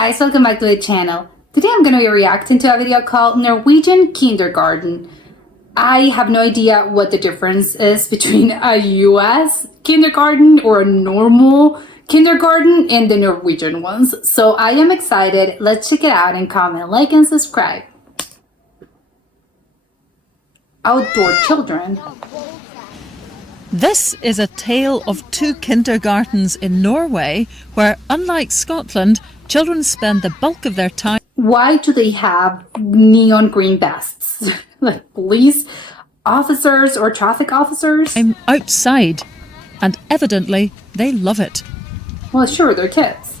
guys, welcome back to the channel. Today I'm going to be reacting to a video called Norwegian Kindergarten. I have no idea what the difference is between a US kindergarten or a normal kindergarten and the Norwegian ones. So I am excited. Let's check it out and comment, like, and subscribe. Outdoor children. This is a tale of two kindergartens in Norway where, unlike Scotland, children spend the bulk of their time. Why do they have neon green vests? Like police officers or traffic officers? Outside, and evidently they love it. Well, sure, they're kids.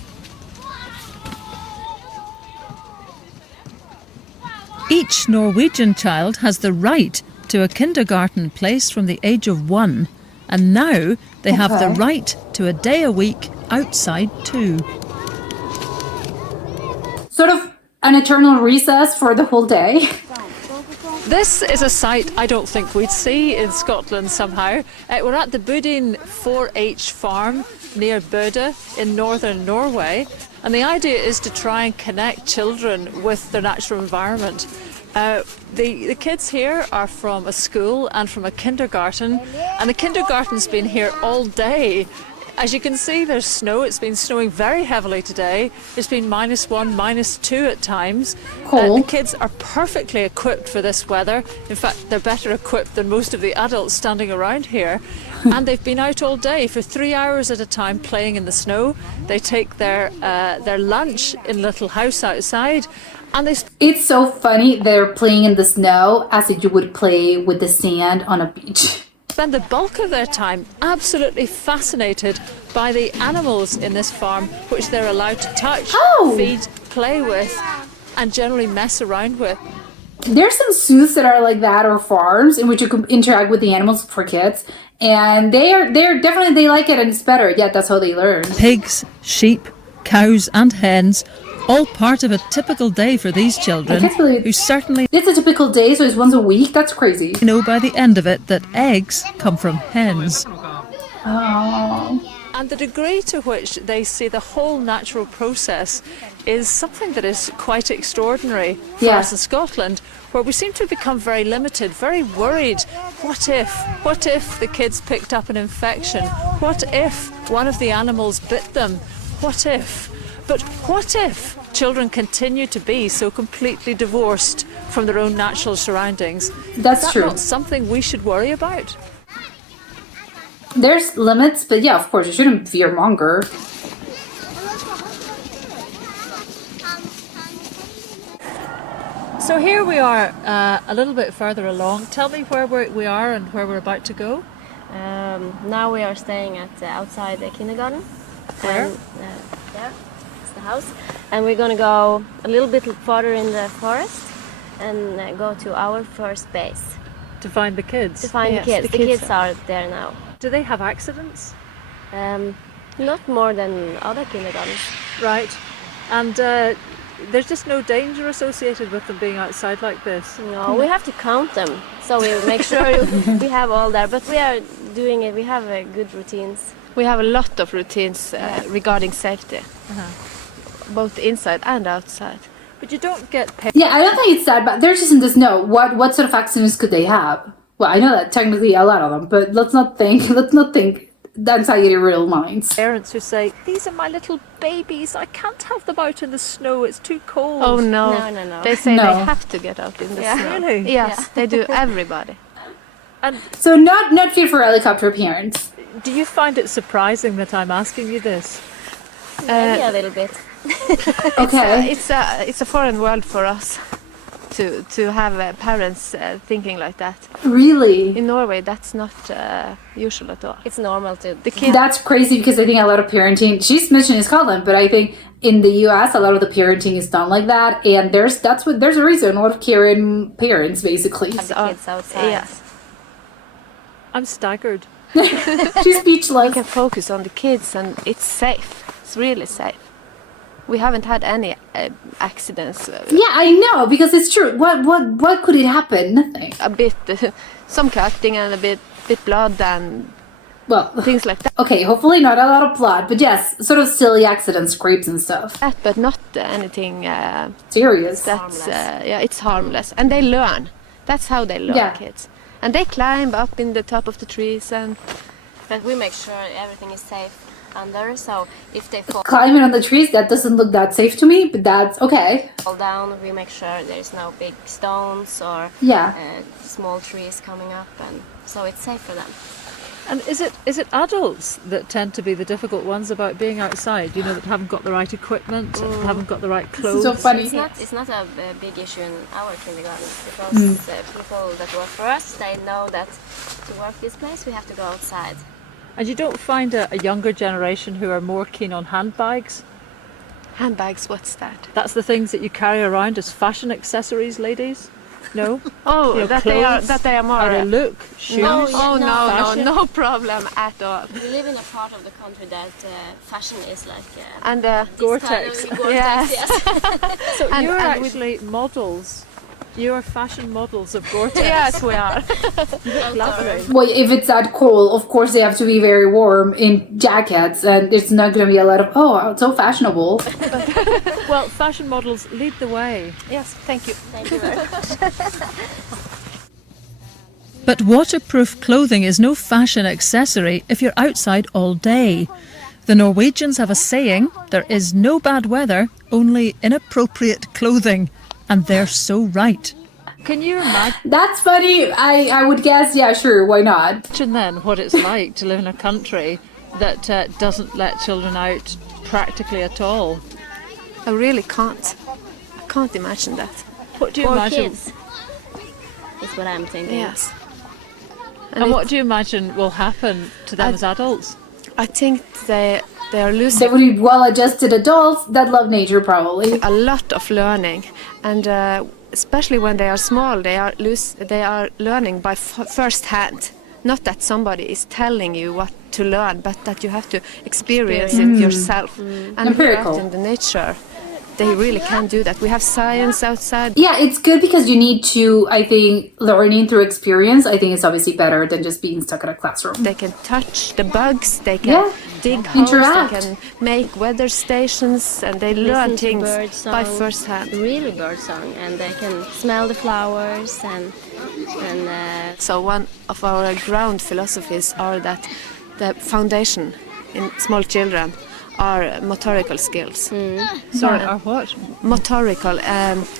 Each Norwegian child has the right to a kindergarten place from the age of 1, and now they have the right to a day a week outside too. Sort of an eternal recess for the whole day. This is a sight I don't think we'd see in Scotland somehow. We're at the Budin 4-H farm near Bøde in northern Norway, and the idea is to try and connect children with their natural environment. The kids here are from a school and from a kindergarten, and the kindergarten's been here all day. As you can see, there's snow. It's been snowing very heavily today. It's been -1, -2 at times. Cold. The kids are perfectly equipped for this weather. In fact, they're better equipped than most of the adults standing around here. And they've been out all day for 3 hours at a time playing in the snow. They take their lunch in a little house outside. And It's so funny they're playing in the snow as if you would play with the sand on a beach. spend the bulk of their time absolutely fascinated by the animals in this farm, which they're allowed to touch, feed, play with, and generally mess around with. There's some zoos that are like that, or farms in which you can interact with the animals for kids, and they're definitely, they like it and it's better. Yeah, that's how they learn. Pigs, sheep, cows and hens, all part of a typical day for these children, who certainly It's a typical day, so it's once a week. That's crazy. know by the end of it that eggs come from hens. Oh. And the degree to which they see the whole natural process is something that is quite extraordinary for us in Scotland, where we seem to have become very limited, very worried. What if the kids picked up an infection? What if one of the animals bit them? What if? But what if children continue to be so completely divorced from their own natural surroundings? That's Is that true. not something we should worry about? There's limits, but yeah, of course, you shouldn't fearmonger. So here we are a little bit further along. Tell me where we are and where we're about to go. Now we are staying at outside the kindergarten. Where? And, there, it's the house. And we're gonna go a little bit farther in the forest and go to our first base To find the kids. to find the kids. The kids are there now. Do they have accidents? Not more than other kindergartens. Right. And there's just no danger associated with them being outside like this? No, we have to count them, so we make sure we have all there. But we are doing it. We have good routines. We have a lot of routines regarding safety, both inside and outside. But you don't get paid. Yeah, I don't think it's sad, but they're just in the snow. What sort of accidents could they have? Well, I know that technically a lot of them, but let's not think that's how you get real minds. Parents who say, these are my little babies, I can't have them out in the snow, it's too cold. Oh no. No. They say No. they have to get out in the snow. Really? Yes, they do, everybody. And So not fit for helicopter parents. do you find it surprising that I'm asking you this? Maybe a little bit. Okay. It's a foreign world for us to have parents thinking like that. Really? In Norway, that's not usual at all. It's normal to. The kids, That's crazy because I think a lot of parenting, she's mentioned in Scotland, but I think in the US a lot of the parenting is done like that, and there's a reason. A lot of Karen parents basically. have the kids outside. yes, I'm staggered. She's speechless. we can focus on the kids, and it's safe. It's really safe. We haven't had any accidents. Yeah, I know, because it's true. What could it happen? Nothing. A bit, some cutting and a bit blood, Well, things like that. okay, hopefully not a lot of blood, but yes, sort of silly accidents, scrapes and stuff. But not anything Serious. that's it's harmless, and they learn. That's how they learn, Yeah. kids. And they climb up in the top of the trees, and But we make sure everything is safe under, so if they Climbing on the trees, that doesn't look that safe to me, but that's okay. fall down, we make sure there's no big stones or Yeah. small trees coming up, and so it's safe for them. And is it adults that tend to be the difficult ones about being outside? You know, that haven't got the right equipment, haven't got the right This clothes. is so funny. It's not a big issue in our kindergarten because people that work for us, they know that to work this place we have to go outside. And you don't find a younger generation who are more keen on handbags? handbags, what's that? That's the things that you carry around as fashion accessories, ladies? No? Oh, You know, that clothes, they are more. How they look, shoes? No, Oh Fashion? no problem at all. We live in a part of the country that fashion is like And this Gore-Tex. kind of Gore-Tex, yes. So And- you're and we- actually models. You're fashion models of Gore-Tex. yes, we are. Lovely. Well, if it's that cold, of course they have to be very warm in jackets, and it's not going to be a lot of, oh, it's so fashionable. Well, fashion models lead the way. Yes, thank you. Thank you very much. But waterproof clothing is no fashion accessory if you're outside all day. The Norwegians have a saying, there is no bad weather, only inappropriate clothing. And they're so right. Can you That's funny. I would guess, yeah, sure, why not? imagine then what it's like to live in a country that doesn't let children out practically at all? I really can't. I can't imagine that. What do you For imagine? kids is what I'm thinking. Yes. And what do you imagine will happen to them as adults? I think they are They losing would be well-adjusted adults that love nature, probably. a lot of learning, and especially when they are small, they are learning by first hand. Not that somebody is telling you what to learn, but that you have to experience it yourself. And Empirical. out in the nature, they really can do that. We have science outside. Yeah, it's good because you need to, I think, learning through experience, I think it's obviously better than just being stuck in a classroom. They can touch the bugs, they can Yeah. dig holes, Interact. they can make weather stations, and they Listen learn to things bird by song, first hand. really bird song, and they can smell the flowers and So one of our ground philosophies are that the foundation in small children are motorical skills. Sorry, or what? Motorical,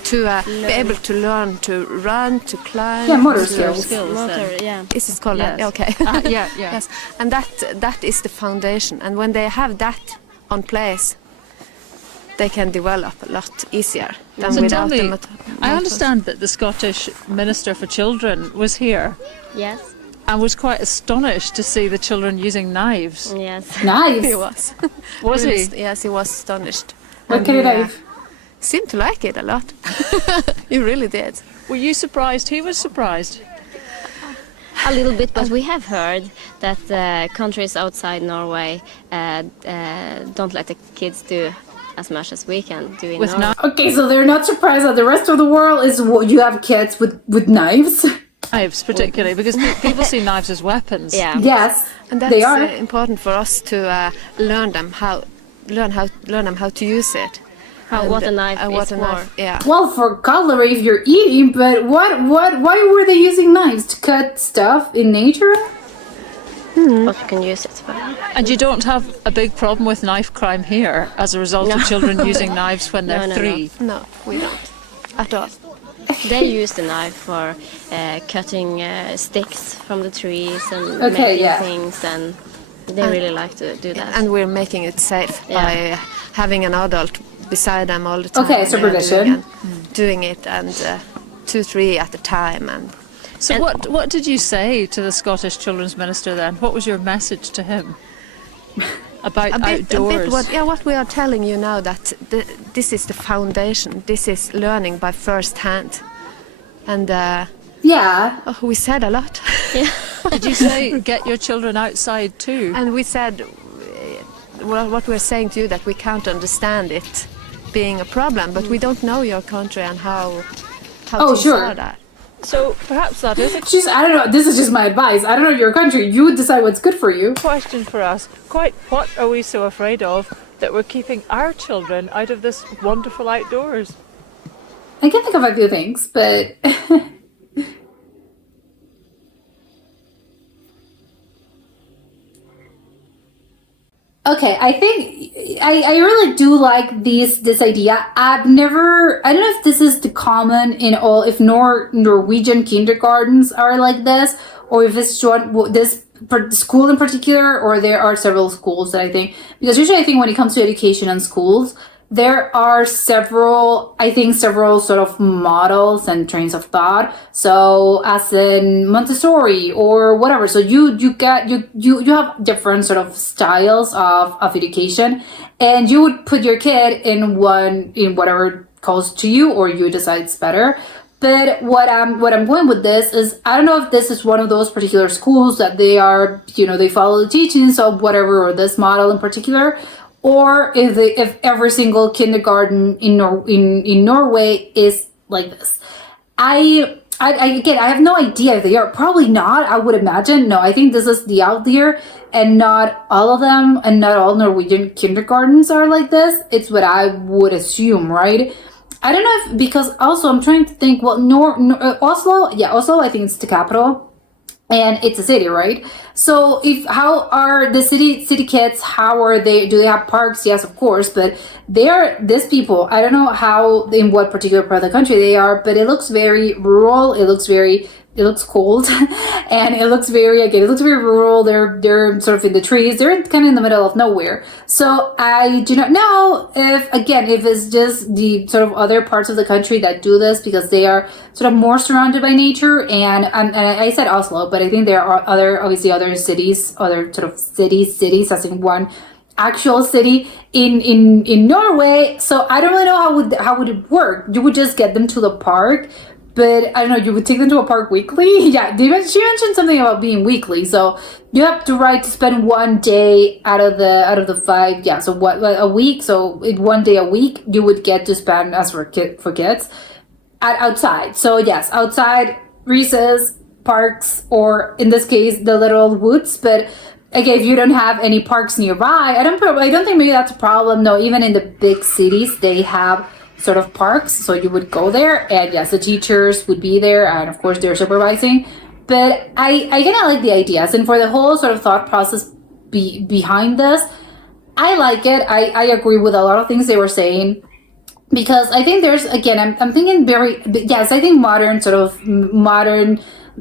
to be able to learn to run, to climb. Yeah, motor to- skills. motor, yeah. Is it called that? Yes. Okay. Yeah, yeah. Yes, and that is the foundation. And when they have that on place, they can develop a lot easier than So tell without me, the I understand that the Scottish Minister for Children was here Yes, and was quite astonished to see the children using knives. yes. Nice. He was. Was he? Yes, he was astonished. What And kind of he, knife? seemed to like it a lot. He really did. Were you surprised? He was surprised. A little bit, but we have heard that countries outside Norway don't let the kids do as much as we can do in With Norway. Okay, so they're not surprised that the rest of the world is you have kids with knives. Knives, particularly, because people see knives as weapons. Yeah. Yes, And that's they are. important for us to learn them how to use it. How, what a knife and is what a for. knife, yeah. Well, for cutlery if you're eating, but why were they using knives to cut stuff in nature? What you can use it for. And you don't have a big problem with knife crime here as a result of children using knives when they're No. 3. No, we don't at all. They use the knife for cutting sticks from the trees and Okay, making yeah. things, and they really like to do that. And we're making it safe Yeah. by having an adult beside them all the time. Okay, and they are supervision. doing it, and 2-3 at a time. And So what did you say to the Scottish Children's Minister then? What was your message to him about outdoors? what we are telling you now, that this is the foundation. This is learning by first hand. And Yeah. we said a lot. Did you say get your children outside too? And we said, what we're saying to you, that we can't understand it being a problem, but we don't know your country and how Oh, things sure. are there. So perhaps that is a She's, I don't know, this is just my advice. I don't know your country. You would decide what's good for you. question for us. Quite what are we so afraid of that we're keeping our children out of this wonderful outdoors? I can think of a few things, but okay, I think I really do like this idea. I don't know if this is the common in all, if Norwegian kindergartens are like this, or if it's this school in particular, or there are several schools that I think, because usually I think when it comes to education and schools, there are several sort of models and trains of thought. So as in Montessori or whatever. So you have different sort of styles of education, and you would put your kid in whatever calls to you or you decide it's better. But what I'm going with this is, I don't know if this is one of those particular schools that they are, they follow the teachings of whatever, or this model in particular, or if every single kindergarten in Norway is like this. I have no idea if they are. Probably not, I would imagine. No, I think this is the out there, and not all of them, and not all Norwegian kindergartens are like this. It's what I would assume, right? I don't know if, because also I'm trying to think, well, Oslo, yeah, Oslo, I think it's the capital, and it's a city, right? So how are the city kids, how are they, do they have parks? Yes, of course, but these people, I don't know how, in what particular part of the country they are, but it looks very rural, it looks cold, and it looks very rural. They're sort of in the trees. They're kind of in the middle of nowhere. So I do not know if it's just the sort of other parts of the country that do this because they are sort of more surrounded by nature. And I said Oslo, but I think there are other cities, other sort of cities, as in one actual city in Norway. So I don't really know how would it work. You would just get them to the park. But I don't know, you would take them to a park weekly? Yeah, she mentioned something about being weekly. So you have the right to spend one day out of the 5. Yeah, so a week? So 1 day a week you would get to spend as for kids outside. So yes, outside, recess, parks, or in this case the little woods. But again, if you don't have any parks nearby, I don't think maybe that's a problem. No, even in the big cities they have sort of parks, so you would go there, and yes, the teachers would be there, and of course they're supervising. But I kind of like the ideas, and for the whole sort of thought process behind this, I like it. I agree with a lot of things they were saying, because I think there's, again, I'm thinking I think modern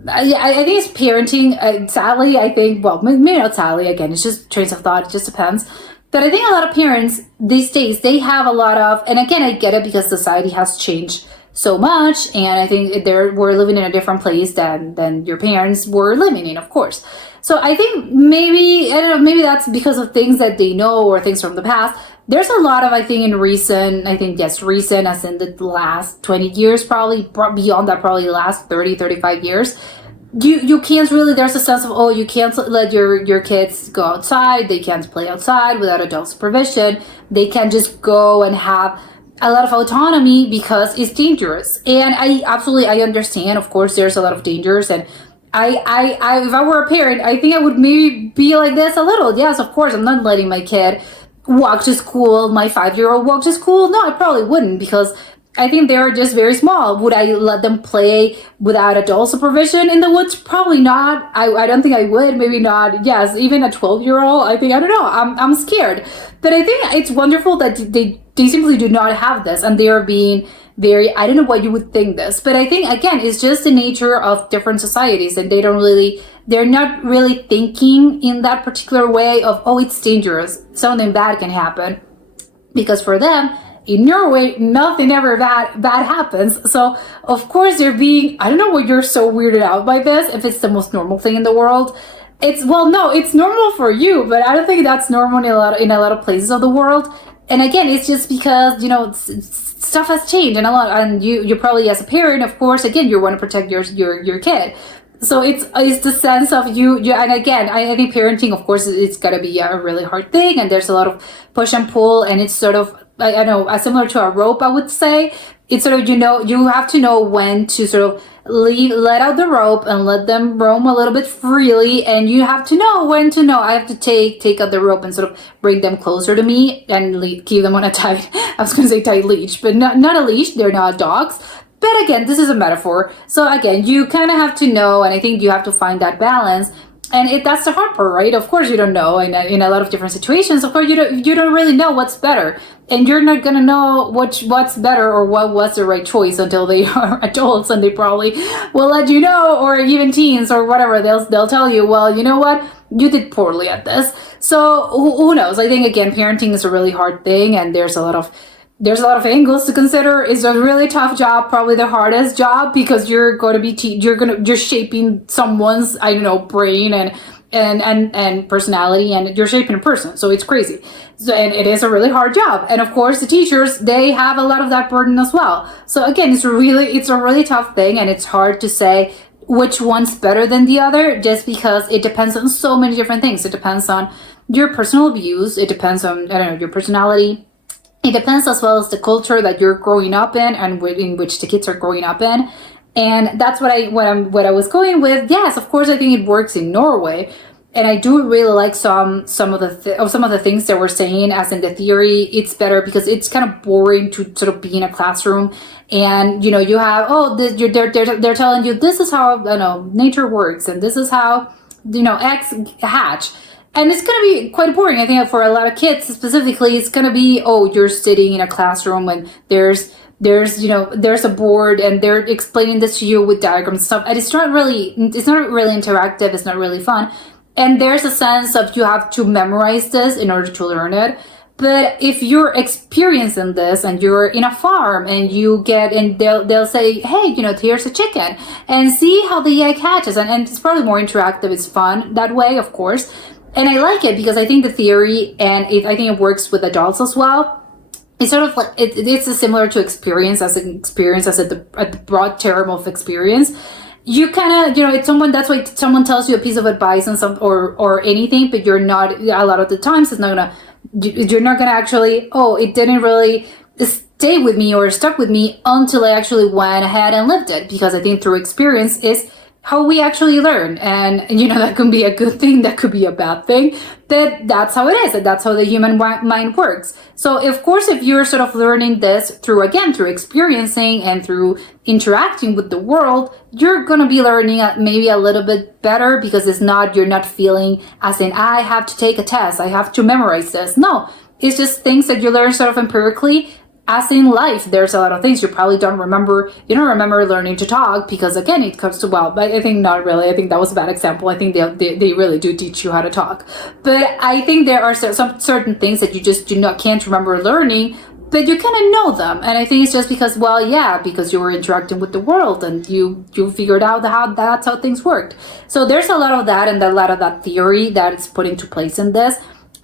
I think it's parenting. Sadly, I think, well, maybe not sadly, again, it's just trains of thought, it just depends. But I think a lot of parents these days, they have a lot of, and again, I get it because society has changed so much, and I think we're living in a different place than your parents were living in, of course. So I think maybe, I don't know, maybe that's because of things that they know or things from the past. There's a lot of, I think, recent as in the last 20 years, probably beyond that, probably the last 30, 35 years. You can't really, there's a sense of, you can't let your kids go outside, they can't play outside without adult supervision, they can't just go and have a lot of autonomy because it's dangerous. And I understand, of course, there's a lot of dangers, and I if I were a parent, I think I would maybe be like this a little. Yes, of course, I'm not letting my kid walk to school, my 5-year-old walk to school. No, I probably wouldn't, because I think they're just very small. Would I let them play without adult supervision in the woods? Probably not. I don't think I would. Maybe not. Yes, even a 12-year-old, I don't know. I'm scared. But I think it's wonderful that they simply do not have this, and they are being very, I don't know what you would think this, but I think, again, it's just the nature of different societies, and they're not really thinking in that particular way of, it's dangerous, something bad can happen. Because for them, in Norway, nothing ever bad happens. So, of course, they're being, I don't know why you're so weirded out by this, if it's the most normal thing in the world. It's normal for you, but I don't think that's normal in a lot of places of the world. And again, it's just because, stuff has changed and a lot, and you probably, as a parent, of course, again, you want to protect your kid. So it's the sense of you, and again, I think parenting, of course, it's got to be a really hard thing, and there's a lot of push and pull, and it's sort of, I don't know, similar to a rope, I would say. it's sort of, you have to know when to sort of let out the rope and let them roam a little bit freely, and you have to know when to know I have to take out the rope and sort of bring them closer to me and keep them on a tight, I was going to say tight leash, but not a leash, they're not dogs. But again, this is a metaphor. So again, you kind of have to know, and I think you have to find that balance. And that's the hard part, right? Of course, you don't know in a lot of different situations. Of course, you don't really know what's better, and you're not gonna know what's better or what was the right choice until they are adults, and they probably will let you know, or even teens or whatever. They'll tell you, well, you know what, you did poorly at this. So who knows? I think again, parenting is a really hard thing, and there's a lot of angles to consider. It's a really tough job, probably the hardest job, because you're going to be you're shaping someone's, I don't know, brain and personality, and you're shaping a person. So it's crazy. So, and it is a really hard job. And of course, the teachers, they have a lot of that burden as well. So again, it's a really tough thing, and it's hard to say which one's better than the other, just because it depends on so many different things. It depends on your personal views. It depends on, I don't know, your personality. It depends as well as the culture that you're growing up in and in which the kids are growing up in. And that's what I was going with. Yes, of course, I think it works in Norway. And I do really like some of the things that we're saying, as in the theory, it's better because it's kind of boring to sort of be in a classroom, and you have they're telling you this is how nature works, and this is how eggs hatch. And it's going to be quite boring. I think for a lot of kids specifically, it's going to be, you're sitting in a classroom and there's a board and they're explaining this to you with diagrams and stuff. And it's not really interactive. It's not really fun. And there's a sense of you have to memorize this in order to learn it. But if you're experiencing this and you're in a farm and they'll say, hey, here's a chicken and see how the egg hatches. And it's probably more interactive. It's fun that way, of course. And I like it because I think the theory, and I think it works with adults as well. It's sort of like, it's similar to experience as a broad term of experience. You kind of, it's someone, that's why someone tells you a piece of advice and or anything, but you're not, a lot of the times you're not gonna actually, it didn't really stay with me or stuck with me until I actually went ahead and lived it. Because I think through experience is how we actually learn, and that can be a good thing, that could be a bad thing, that's how it is, and that's how the human mind works. So of course, if you're sort of learning this through experiencing and through interacting with the world, you're gonna be learning maybe a little bit better, because you're not feeling as in, I have to take a test, I have to memorize this. No, it's just things that you learn sort of empirically. As in life, there's a lot of things you probably don't remember. You don't remember learning to talk because, again, it comes to, but I think not really. I think that was a bad example. I think they really do teach you how to talk. But I think there are some certain things that you just can't remember learning, but you kind of know them. And I think it's just because, because you were interacting with the world and you figured out that's how things worked. So there's a lot of that, and a lot of that theory that is put into place in this.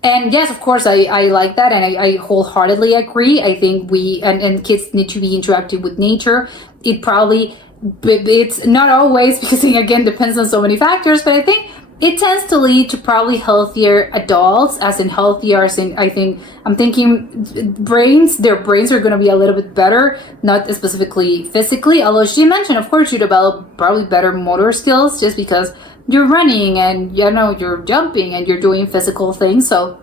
And yes, of course, I like that, and I wholeheartedly agree. I think and kids need to be interacting with nature. It's not always, because it again depends on so many factors, but I think it tends to lead to probably healthier adults, as in I'm thinking their brains are going to be a little bit better, not specifically physically, although she mentioned, of course, you develop probably better motor skills just because you're running and you're jumping and you're doing physical things, so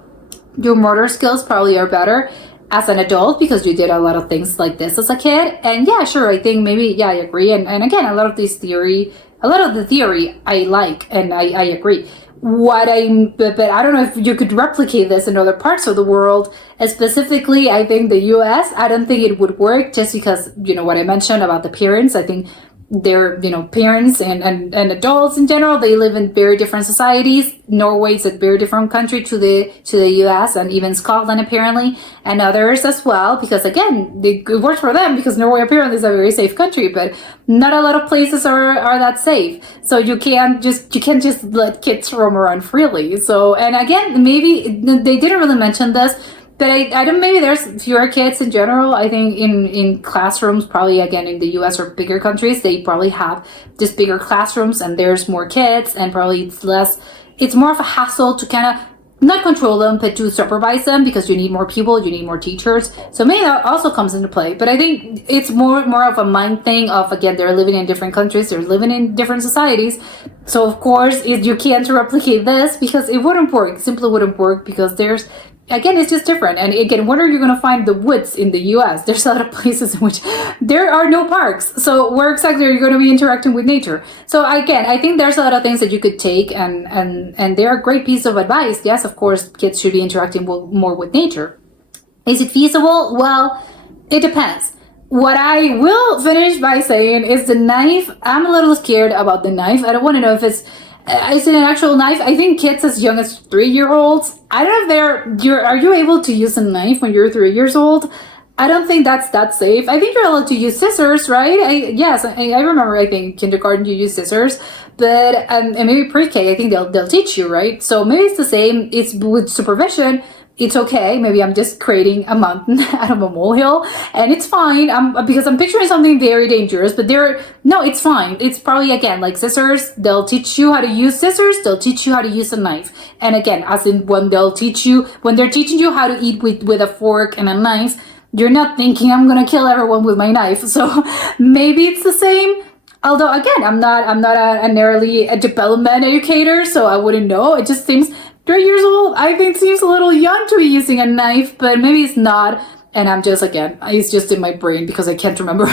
your motor skills probably are better as an adult because you did a lot of things like this as a kid. And yeah, sure, I think maybe, I agree. And again, a lot of the theory I like, and I agree. But I don't know if you could replicate this in other parts of the world, and specifically, I think the US, I don't think it would work, just because, what I mentioned about the parents. I think they're, parents and adults in general, they live in very different societies. Norway is a very different country to the US, and even Scotland apparently, and others as well, because again, it works for them because Norway apparently is a very safe country, but not a lot of places are that safe. So you can't just let kids roam around freely. So, and again, maybe they didn't really mention this, but I don't, maybe there's fewer kids in general. I think in classrooms, probably again in the US or bigger countries, they probably have just bigger classrooms and there's more kids, and probably it's more of a hassle to kind of not control them, but to supervise them, because you need more people, you need more teachers. So maybe that also comes into play. But I think it's more of a mind thing of, again, they're living in different countries, they're living in different societies. So of course, you can't replicate this, because it wouldn't work. It simply wouldn't work, because there's, again, it's just different. And again, where are you going to find the woods in the US? There's a lot of places in which there are no parks. So where exactly are you going to be interacting with nature? So again, I think there's a lot of things that you could take, and they're a great piece of advice. Yes, of course, kids should be interacting more with nature. Is it feasible? Well, it depends. What I will finish by saying is the knife. I'm a little scared about the knife. I don't want to know if it's is it an actual knife? I think kids as young as 3-year-olds, I don't know if are you able to use a knife when you're 3 years old? I don't think that's that safe. I think you're allowed to use scissors, right? I remember, I think kindergarten you use scissors, but and maybe pre-K, I think they'll teach you, right? So maybe it's the same. It's with supervision. It's okay. Maybe I'm just creating a mountain out of a molehill, and it's fine. Because I'm picturing something very dangerous, but no, it's fine. It's probably, again, like scissors. They'll teach you how to use scissors. They'll teach you how to use a knife. And again, as in when they're teaching you how to eat with a fork and a knife, you're not thinking, I'm gonna kill everyone with my knife. So maybe it's the same. Although, again, I'm not a narrowly a development educator, so I wouldn't know. It just seems 3 years old, I think, seems a little young to be using a knife, but maybe it's not. And I'm just, again, it's just in my brain, because I can't remember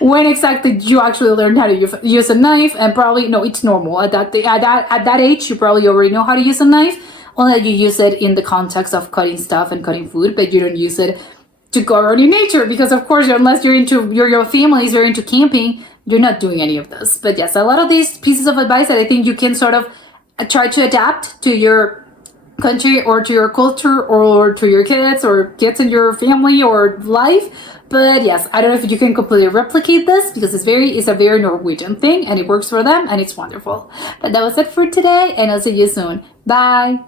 when exactly you actually learned how to use a knife. And probably, no, it's normal. At that age, you probably already know how to use a knife. Only that you use it in the context of cutting stuff and cutting food, but you don't use it to go around in nature, because of course, unless your family is very into camping, you're not doing any of this. But yes, a lot of these pieces of advice that I think you can sort of try to adapt to your country or to your culture or to your kids or kids in your family or life. But yes, I don't know if you can completely replicate this, because it's a very Norwegian thing, and it works for them, and it's wonderful. But that was it for today, and I'll see you soon. Bye.